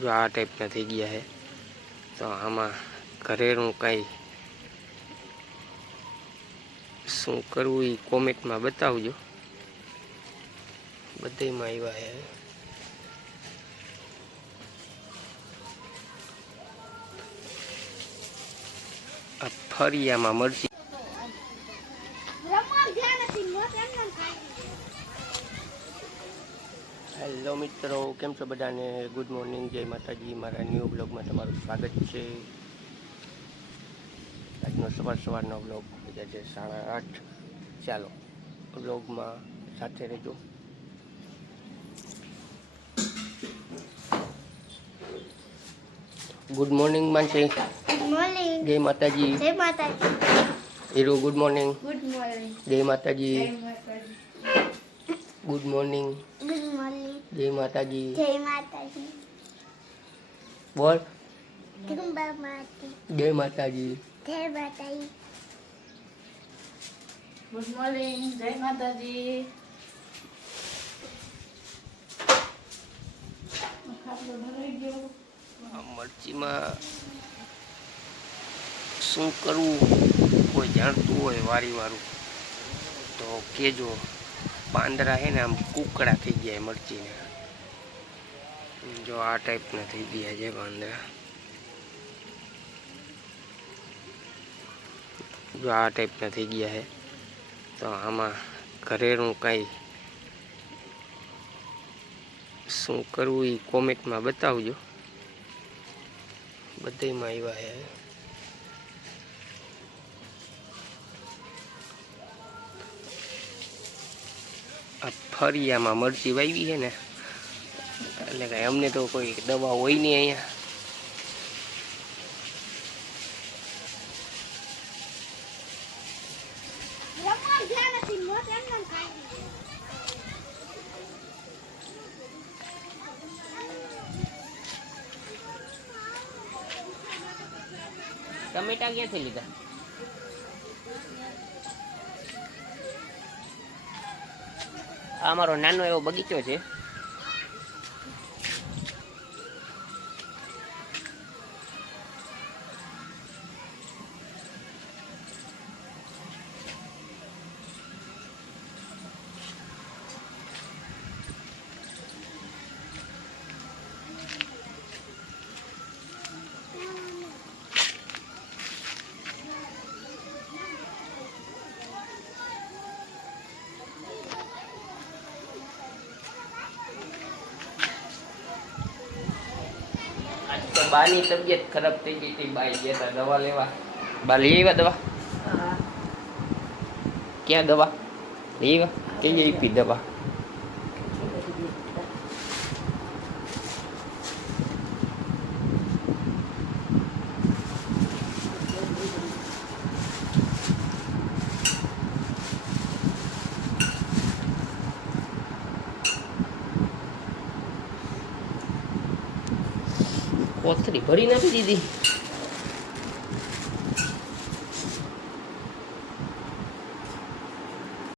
જો આ ટાઈપના થઈ ગયા છે. તો આમાં ઘરેનું કંઈ શું કરવું એ કોમેન્ટમાં બતાવજો. બધેમાં આવ્યા છે. આ ફરિયામાં મરચી. હેલો મિત્રો, કેમ છો બધાને? ગુડ મોર્નિંગ, જય માતાજી. મારા ન્યૂ બ્લોગમાં તમારું સ્વાગત છે. આજનો સવારનો બ્લોગ બીજા છે 8:30. ચાલો બ્લોગમાં સાથે રહેજો. Good morning Mansi. Good morning. જય માતાજી. જય માતાજી. Hero good morning. Good morning. જય માતાજી. જય માતાજી. Good morning. Good morning. જય માતાજી. જય માતાજી. બોલ. જય માતાજી. જય માતાજી. જય માતાજી. Good morning. જય માતાજી. ખાટલો ભરાઈ ગયો. આ મરચીમાં શું કરવું કોઈ જાણતું હોય વારું તો કેજો. પાંદડા છે ને આમ કુકડા થઈ ગયા મરચીને. જો આ ટાઈપના થઈ ગયા છે પાંદડા. જો આ ટાઈપના થઈ ગયા છે. તો આમાં ઘરેનું કંઈ શું કરવું એ કોમેન્ટમાં બતાવજો. બધેમાં આવ્યા છે. આ ફરિયામાં મરચી વાવી છે ને, એટલે કાંઈ અમને તો કોઈ દવા હોય નહીં અહીંયા. ટમેટા ક્યાંથી લીધા? આ અમારો નાનો એવો બગીચો છે. તો બાની તબિયત ખરાબ થઈ ગઈ હતી. બાઈ ગયા હતા દવા લેવા. બા લઈ આવ્યા દવા? ક્યાં દવા લઈ આવ્યા? કઈ આપી દવા? કોથળી ભરી નાખી દીધી.